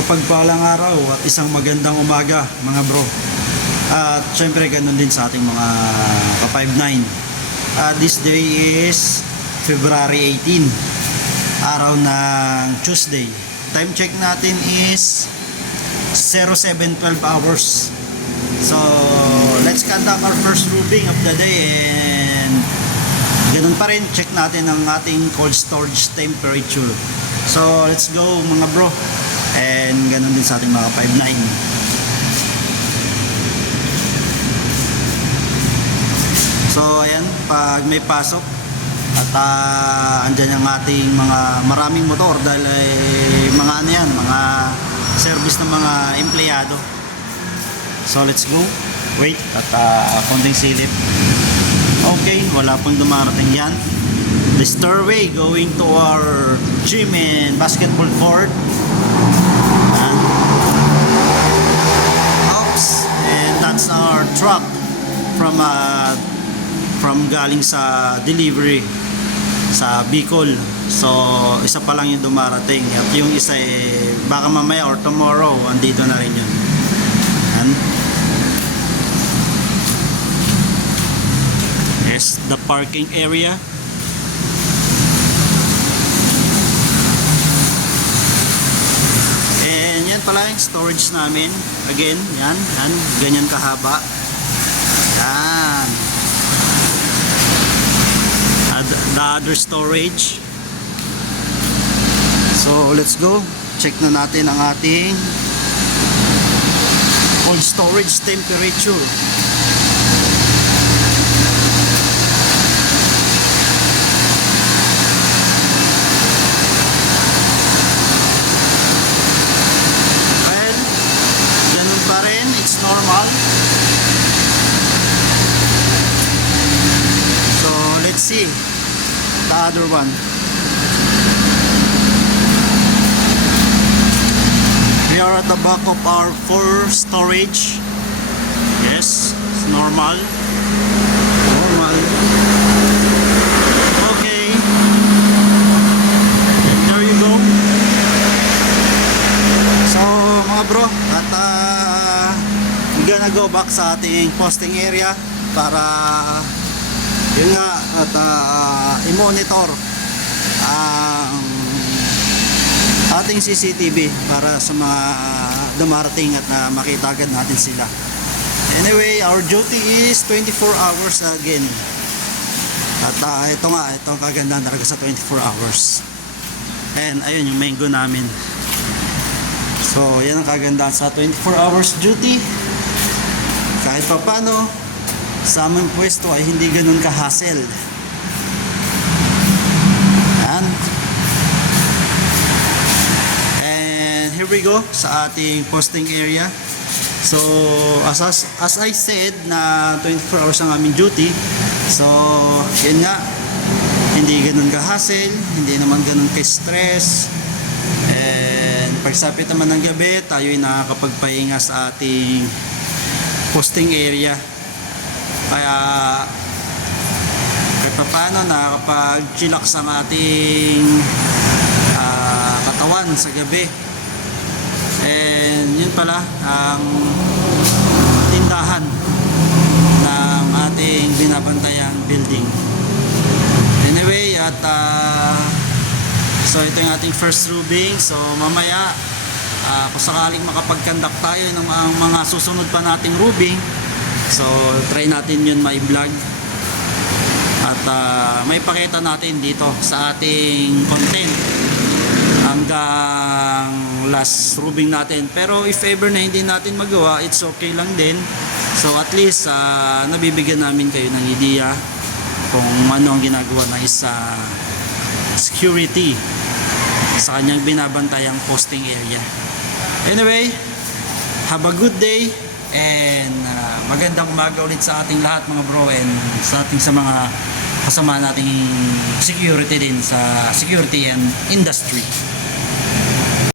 Mapagpalang araw at isang magandang umaga mga bro. At syempre ganun din sa ating mga ka-59. This day is February 18, araw ng Tuesday. Time check natin is 07:12 hours. So let's conduct our first roving of the day, and ganun pa rin, check natin ang ating cold storage temperature. So let's go mga bro. And ganun din sa ating mga 59. So ayan, pag may pasok at andyan ang ating mga maraming motor, dahil ay mga ano yan, mga service ng mga empleyado. So let's go. Wait, at konting silip. Okay, wala pang dumarating yan. The stairway going to our gym and basketball court. And that's our truck from galing sa delivery sa Bicol. So isa pa lang yung dumarating, at yung isa baka mamaya or tomorrow andito na rin yun. And yes, the parking area. Yan pala yung storage namin. Again, yan, ganyan kahaba. Yan. The other storage. So let's go. Check na natin ang ating cold storage temperature. Normal. So let's see the other one. We are at the back of our 4 storage. Yes, it's normal. Okay, there you go. So mga bro, at gonna go back sa ating posting area para yun nga, at i-monitor ang ating CCTV para sa mga dumarating at makita agad natin sila. Anyway, our duty is 24 hours again. At ito nga, ito ang kagandahan talaga sa 24 hours. And ayun yung mango namin. So yan ang kagandahan sa 24 hours duty. Kahit pa paano, sa aming pwesto ay hindi ganun ka-hassle. And here we go sa ating posting area. So as I said, na 24 hours ang aming duty. So yun nga, hindi ganun ka-hassle, hindi naman ganun ka-stress. And pagsapit naman ng gabi, tayo ay nakakapagpahinga sa ating posting area. Kaya kahit pa paano nakakapag-chillax ang ating katawan sa gabi. And yun pala ang tindahan ng ating binabantayang building. Anyway, at so ito yung ating first roving. So mamaya kung sakaling makapag-conduct tayo ng mga susunod pa nating roving, so try natin yun ma-vlog at may pakita natin dito sa ating content hanggang last roving natin. Pero if ever na hindi natin magawa, it's okay lang din. So at least nabibigyan namin kayo ng idea kung ano ang ginagawa na isa security sa kanyang binabantayang posting area. Anyway, have a good day, and magandang umaga ulit sa ating lahat mga bro, and sa mga kasama nating security din sa security and industry.